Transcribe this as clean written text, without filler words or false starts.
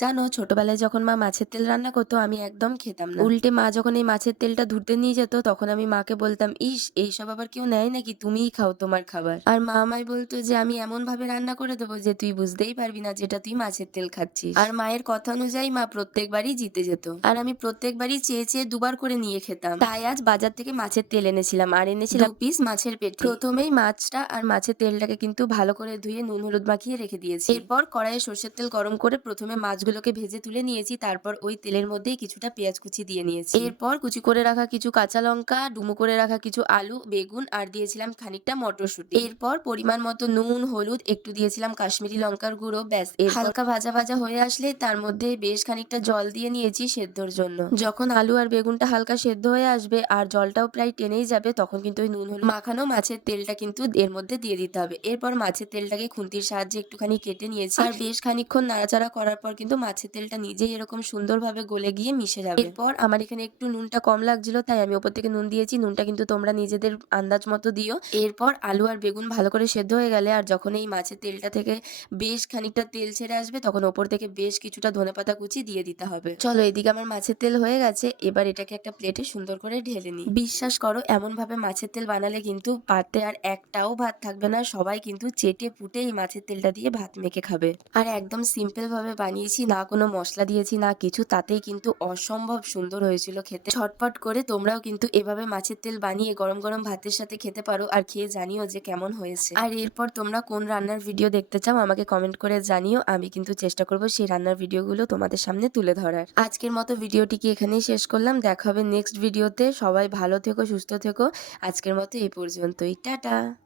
জানো, ছোটবেলায় যখন মা মাছের তেল রান্না করতো আমি একদম খেতাম না। উল্টে মা যখন এই মাছের তেলটা ধুতে নিয়ে যেত তখন আমি মাকে বলতাম, ইস এইসব আবার কেউ নেয় নাকি, তুমিই খাও তোমার খাবার। আর মা আমায় বলতো যে আমি এমন ভাবে রান্না করে দেবো যে তুই বুঝতেই পারবি না যেটা তুই মাছের তেল খাচ্ছিস। আর মায়ের কথা অনুযায়ী মা প্রত্যেকবারই জিতে যেত, আর আমি প্রত্যেকবারই চেয়ে চেয়ে দুবার করে নিয়ে খেতাম। তাই আজ বাজার থেকে মাছের তেল এনেছিলাম, আর এনেছিলাম 2 পিস মাছের পেটি। প্রথমেই মাছটা আর মাছের তেলটাকে কিন্তু ভালো করে ধুয়ে নুন হলুদ মাখিয়ে রেখে দিয়েছি। এরপর কড়াইয়ে সর্ষের তেল গরম করে প্রথমে মাছগুলোকে ভেজে তুলে নিয়েছি, তারপর ওই তেলের মধ্যেই কিছুটা পেঁয়াজ কুচি দিয়ে নিয়েছি। এরপর কুচি করে রাখা কিছু কাঁচা লঙ্কা, ডুমো করে রাখা কিছু আলু, বেগুন আর দিয়েছিলাম খানিকটা মটরশুঁটি। এরপর পরিমাণ মতো নুন হলুদ, একটু দিয়েছিলাম কাশ্মীরি লঙ্কার গুঁড়ো। ব্যাস, হালকা ভাজা ভাজা হয়ে আসলে তার মধ্যে বেশ খানিকটা জল দিয়ে নিয়েছি সেদ্ধর জন্য। যখন আলু আর বেগুনটা হালকা সেদ্ধ হয়ে আসবে আর জলটাও প্রায় টেনেই যাবে তখন কিন্তু ওই নুন হলুদ মাখানো মাছের তেলটা কিন্তু এর মধ্যে দিয়ে দিতে হবে। এরপর মাছের তেলটাকে খুন্তির সাহায্যে একটুখানি কেটে নিয়েছি, আর বেশ খানিকক্ষণ নাড়াচাড়া করার পর কিন্তু মাছের তেলটা নিজেই এরকম সুন্দরভাবে গলে গিয়ে মিশে যাবে। এরপর আমার এখানে একটু নুনটা কম লাগছিল তাই আমি ওপর থেকে নুন দিয়েছি, নুনটা কিন্তু তোমরা নিজেদের আন্দাজ মতো দিও। এরপর আলু আর বেগুন ভালো করে সেদ্ধ হয়ে গেলে আর যখন এই মাছের তেলটা থেকে বেশ খানিকটা তেল ছেড়ে আসবে তখন ওপর থেকে বেশ কিছুটা ধনেপাতা কুচি দিয়ে দিতে হবে। চলো, এদিকে আমার মাছের তেল হয়ে গেছে, এবার এটাকে একটা প্লেটে সুন্দর করে ঢেলে নিই। বিশ্বাস করো, এমন ভাবে মাছের তেল বানালে কিন্তু পাতে আর একটাও ভাত থাকবে না, সবাই কিন্তু চেটে পুটে এই মাছের তেলটা দিয়ে ভাত মেখে খাবে। আর একদম সিম্পল ভাবে বানিয়েছি, না কোনো মশলা দিয়েছি না কিছু, তাতেই কিন্তু অসম্ভব সুন্দর হয়েছিল খেতে। ছটপট করে তোমরাও কিন্তু এভাবে মাছের তেল বানিয়ে গরম গরম ভাতের সাথে খেতে পারো, আর খেয়ে জানিও যে কেমন হয়েছে। আর এরপর তোমরা কোন রান্নার ভিডিও দেখতে চাও আমাকে কমেন্ট করে জানিও, আমি কিন্তু চেষ্টা করবো সেই রান্নার ভিডিওগুলো তোমাদের সামনে তুলে ধরার। আজকের মতো ভিডিওটিকে এখানেই শেষ করলাম, দেখা হবে নেক্সট ভিডিওতে। সবাই ভালো থেকো, সুস্থ থেকো। আজকের মতো এই পর্যন্তই, টাটা।